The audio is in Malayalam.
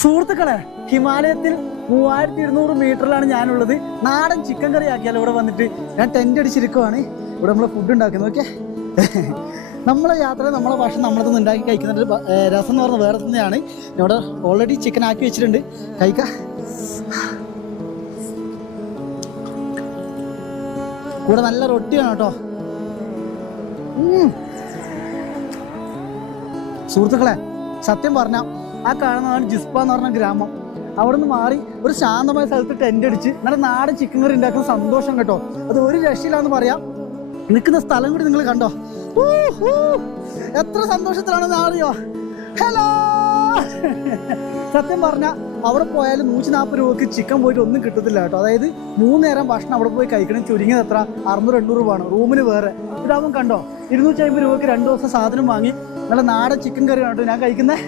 സുഹൃത്തുക്കളെ, ഹിമാലയത്തിൽ 3200 മീറ്ററിലാണ് ഞാനുള്ളത്. നാടൻ ചിക്കൻ കറി ആക്കിയാലോ ഇവിടെ വന്നിട്ട്. ഞാൻ ടെൻ്റ് അടിച്ചിരിക്കുവാണ്. ഇവിടെ നമ്മൾ ഫുഡ് ഉണ്ടാക്കുന്നത്. ഓക്കെ, നമ്മളെ യാത്രയിൽ നമ്മളെ ഭക്ഷണം നമ്മളതൊന്നും ഉണ്ടാക്കി കഴിക്കുന്നുണ്ട്. രസം എന്ന് പറഞ്ഞാൽ വേറെ തന്നെയാണ്. ഇവിടെ ഓൾറെഡി ചിക്കൻ ആക്കി വെച്ചിട്ടുണ്ട്, കഴിക്കാം. കൂടെ നല്ല റൊട്ടിയാണ് കേട്ടോ. സുഹൃത്തുക്കളെ, സത്യം പറഞ്ഞാൽ ആ കാണുന്നതാണ് ജിസ്പ എന്ന് പറഞ്ഞ ഗ്രാമം. അവിടെ നിന്ന് മാറി ഒരു ശാന്തമായ സ്ഥലത്ത് ടെൻ്റ് അടിച്ച് നല്ല നാടൻ ചിക്കൻ കറി ഉണ്ടാക്കുന്ന സന്തോഷം കേട്ടോ. അത് ഒരു രക്ഷയില്ലാന്ന് പറയാം. നിൽക്കുന്ന സ്ഥലം കൂടി നിങ്ങൾ കണ്ടോ, എത്ര സന്തോഷത്തിലാണെന്ന് അറിയോ. ഹലോ, സത്യം പറഞ്ഞാൽ അവിടെ പോയാലും 140 രൂപക്ക് ചിക്കൻ പോയിട്ട് ഒന്നും കിട്ടത്തില്ല കേട്ടോ. അതായത് 3 നേരം ഭക്ഷണം അവിടെ പോയി കഴിക്കണം. ചുരുങ്ങിയത് എത്ര, 600-800 രൂപയാണ് റൂമിന് വേറെ. ഇതാവുമ്പോൾ കണ്ടോ, 250 രൂപക്ക് 2 ദിവസം സാധനം വാങ്ങി നല്ല നാടൻ ചിക്കൻ കറി കേട്ടോ ഞാൻ കഴിക്കുന്നത്.